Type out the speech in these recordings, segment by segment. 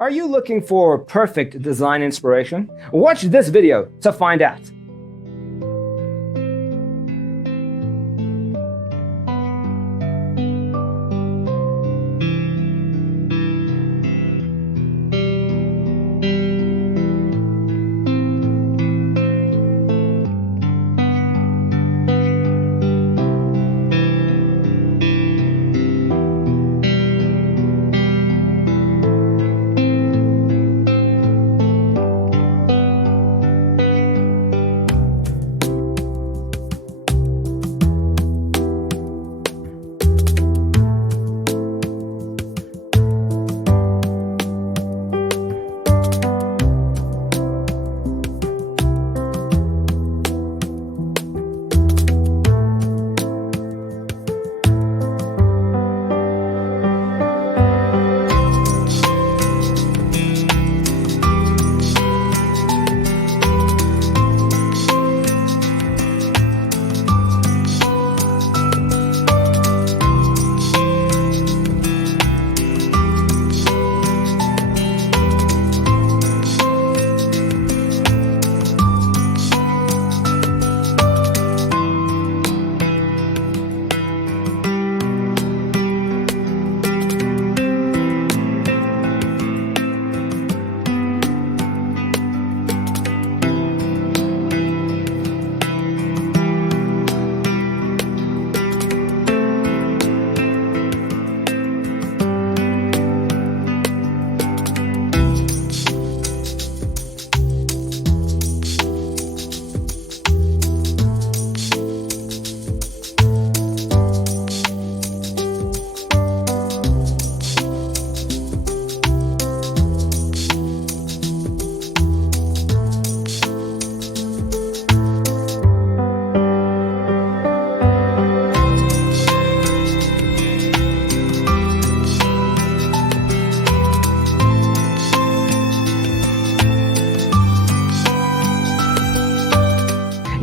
Are you looking for perfect design inspiration? Watch this video to find out.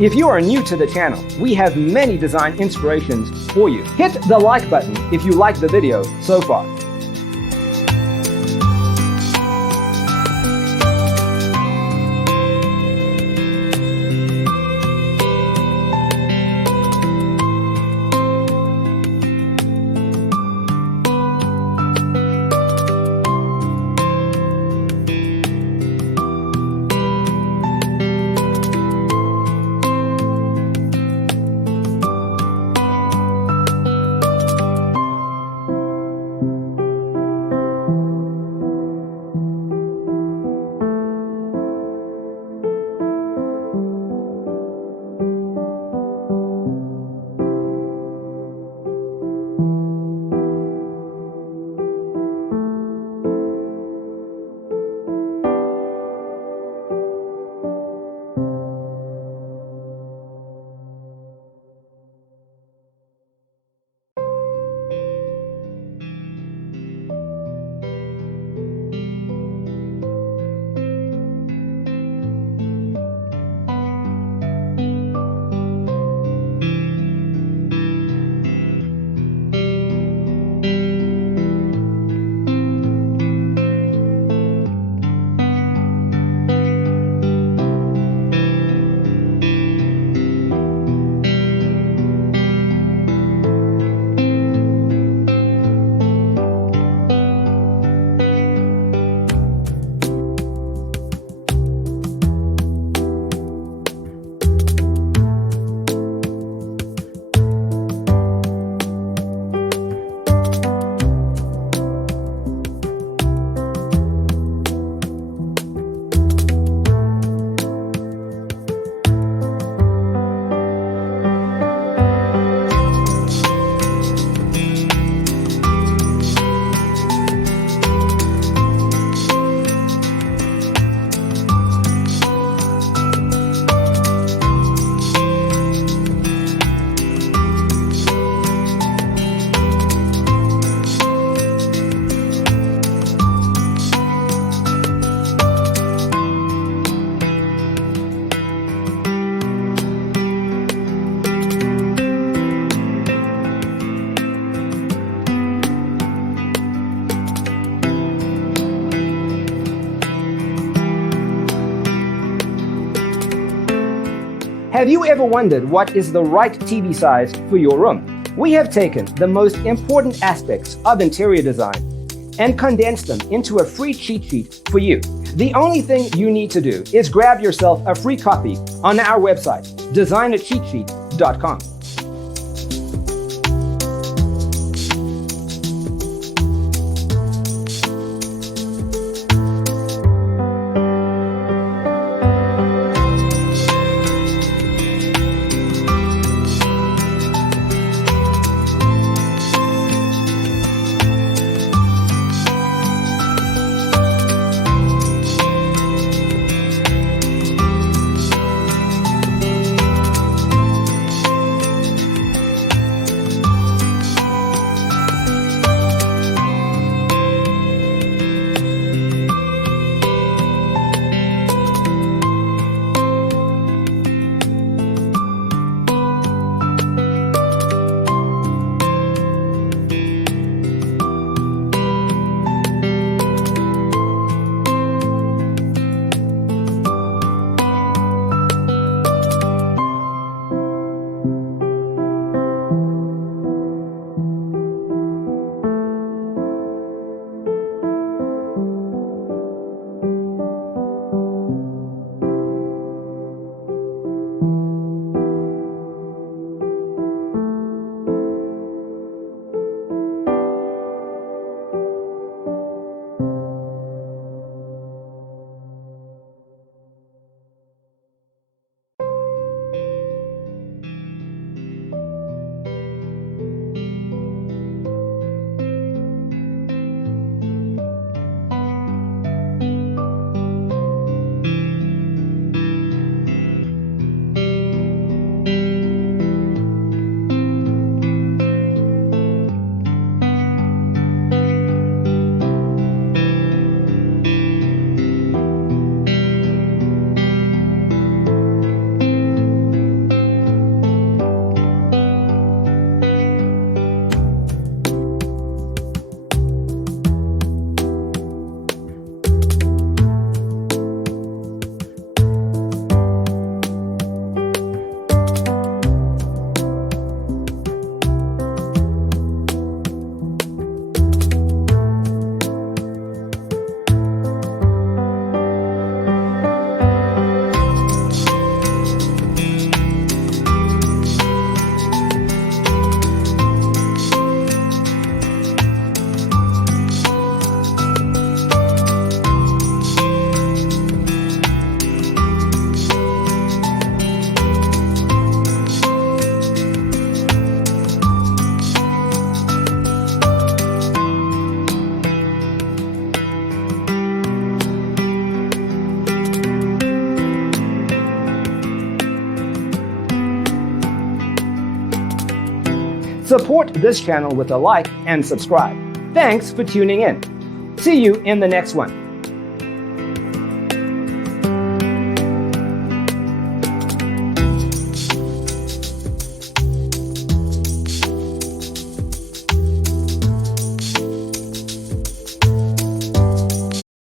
If you are new to the channel, we have many design inspirations for you. Hit the like button if you like the video so far. Have you ever wondered what is the right TV size for your room? We have taken the most important aspects of interior design and condensed them into a free cheat sheet for you. The only thing you need to do is grab yourself a free copy on our website, designercheatsheet.com. Support this channel with a like and subscribe. Thanks for tuning in. See you in the next one.